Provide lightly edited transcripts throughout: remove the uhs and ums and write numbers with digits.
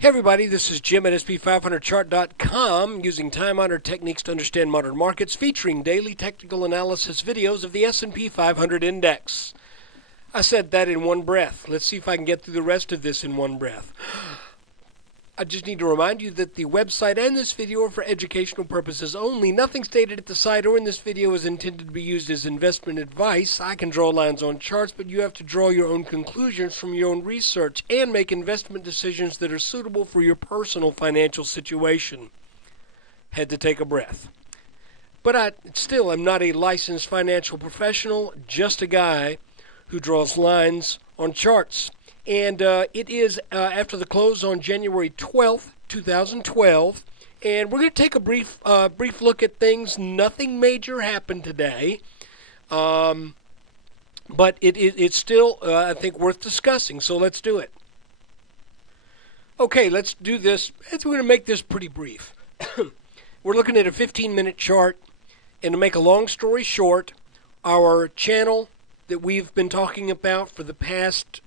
Hey everybody, this is Jim at SP500chart.com using time-honored techniques to understand modern markets, featuring daily technical analysis videos of the S&P 500 index. I said that in one breath. Let's see if I can get through the rest of this in one breath. I just need to remind you that the website and this video are for educational purposes only. Nothing stated at the site or in this video is intended to be used as investment advice. I can draw lines on charts, but you have to draw your own conclusions from your own research and make investment decisions that are suitable for your personal financial situation. Had to take a breath. But I still am not a licensed financial professional, just a guy who draws lines on charts. And it is after the close on January 12th, 2012. And we're going to take a brief look at things. Nothing major happened today. But it's still, I think, worth discussing. So let's do it. Okay, let's do this. We're going to make this pretty brief. We're looking at a 15-minute chart. And to make a long story short, our channel that we've been talking about for the past,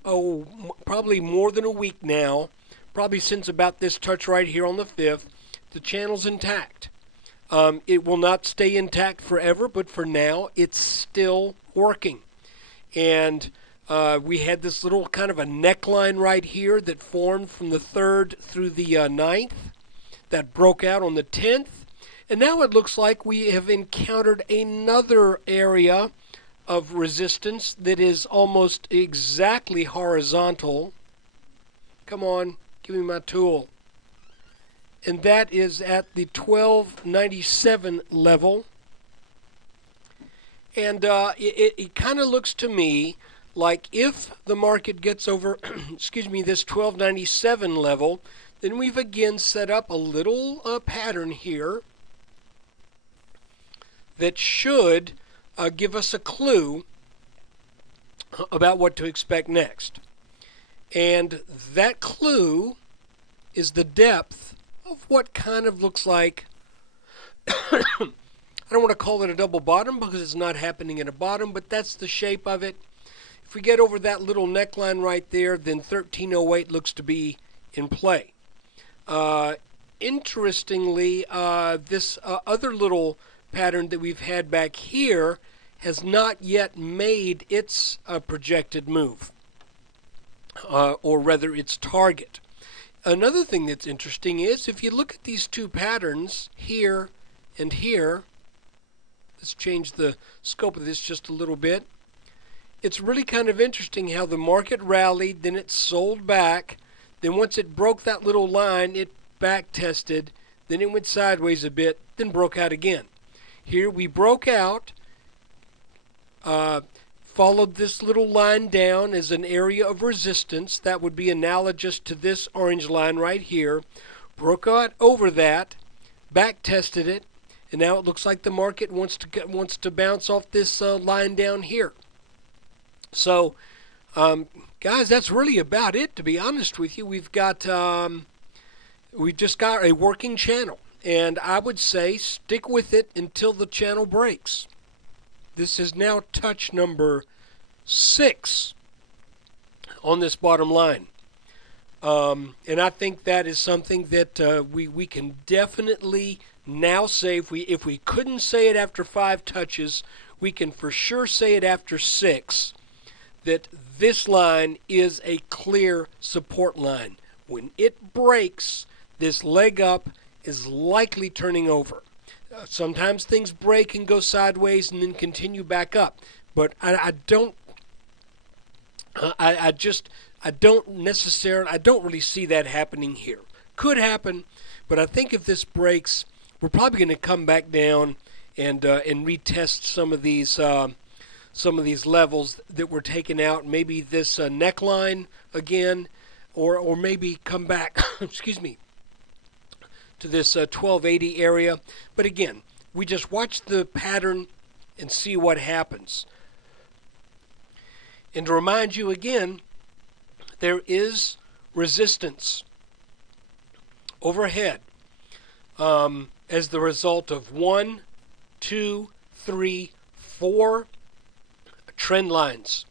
probably more than a week now, probably since about this touch right here on the 5th, the channel's intact. It will not stay intact forever, but for now, it's still working. And we had this little kind of a neckline right here that formed from the 3rd through the 9th that broke out on the 10th. And now it looks like we have encountered another area of resistance that is almost exactly horizontal. Come on, give me my tool. And that is at the 1297 level. And it kind of looks to me like if the market gets over, this 1297 level, then we've again set up a little pattern here that should give us a clue about what to expect next. And that clue is the depth of what kind of looks like, I don't want to call it a double bottom because it's not happening at a bottom, but that's the shape of it. If we get over that little neckline right there, then 1308 looks to be in play. Interestingly, this other little pattern that we've had back here has not yet made its projected move, or rather its target. Another thing that's interesting is if you look at these two patterns here and here, let's change the scope of this just a little bit. It's really kind of interesting how the market rallied, then it sold back, then once it broke that little line, it back tested, then it went sideways a bit, then broke out again. Here we broke out, followed this little line down as an area of resistance. That would be analogous to this orange line right here. Broke out over that, back tested it, and now it looks like the market wants to bounce off this line down here. So, guys, that's really about it. To be honest with you, we've just got a working channel. And I would say stick with it until the channel breaks. This is now touch number 6 on this bottom line. And I think that is something that we can definitely now say. If we couldn't say it after 5 touches, we can for sure say it after 6, that this line is a clear support line. When it breaks, this leg up is likely turning over. Sometimes things break and go sideways and then continue back up. But I don't really see that happening here. Could happen, but I think if this breaks, we're probably going to come back down and retest some of these levels that were taken out. Maybe this neckline again, or maybe come back. To this 1280 area. But again, we just watch the pattern and see what happens. And to remind you again, there is resistance overhead as the result of 1, 2, 3, 4 trend lines.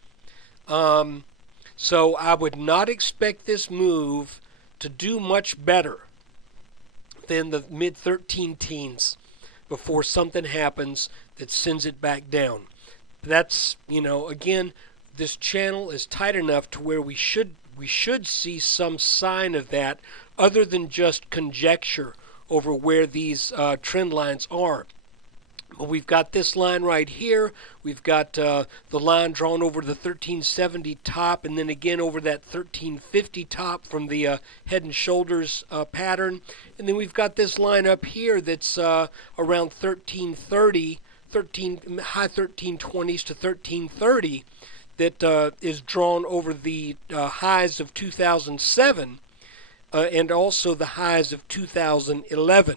So I would not expect this move to do much better than the mid-13 teens before something happens that sends it back down. That's, again, this channel is tight enough to where we should see some sign of that other than just conjecture over where these trend lines are. But we've got this line right here. We've got the line drawn over the 1370 top and then again over that 1350 top from the head and shoulders pattern. And then we've got this line up here that's around 1330, high 1320s to 1330 that is drawn over the highs of 2007 and also the highs of 2011.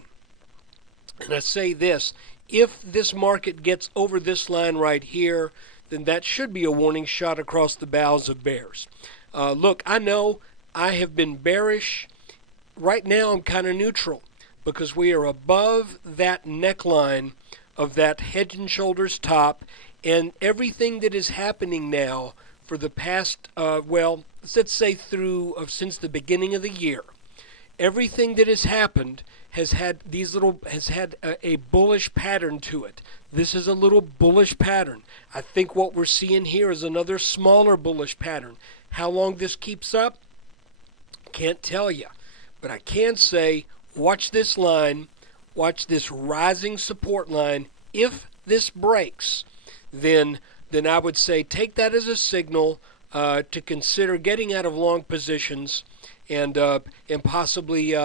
And I say this, if this market gets over this line right here, then that should be a warning shot across the bows of bears. Look, I know I have been bearish. Right now I'm kind of neutral because we are above that neckline of that head and shoulders top, and everything that is happening now for the past, let's say since the beginning of the year, everything that has happened has had a bullish pattern to it. This is a little bullish pattern. I think what we're seeing here is another smaller bullish pattern. How long this keeps up, can't tell you. But I can say, watch this line, watch this rising support line. If this breaks, then I would say take that as a signal to consider getting out of long positions and possibly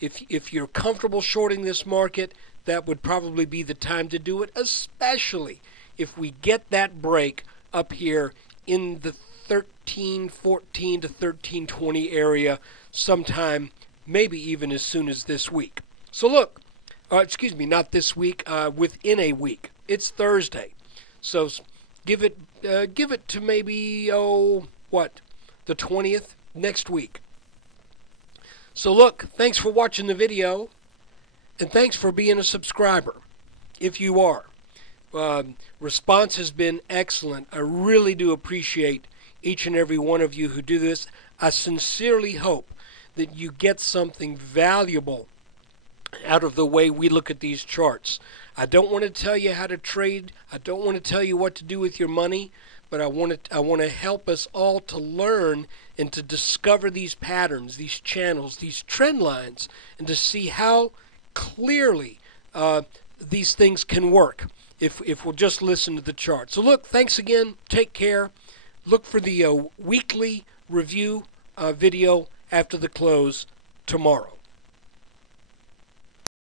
if you're comfortable shorting this market, that would probably be the time to do it, especially if we get that break up here in the 1314 to 1320 area sometime, maybe even as soon as this week. So look, not this week, within a week. It's Thursday. So give it to maybe, the 20th, next week. So look, thanks for watching the video, and thanks for being a subscriber, if you are. Response has been excellent. I really do appreciate each and every one of you who do this. I sincerely hope that you get something valuable out of the way we look at these charts. I don't want to tell you how to trade. I don't want to tell you what to do with your money, but I want to help us all to learn and to discover these patterns, these channels, these trend lines, and to see how clearly these things can work if we'll just listen to the chart. So look, thanks again. Take care. Look for the weekly review video after the close tomorrow.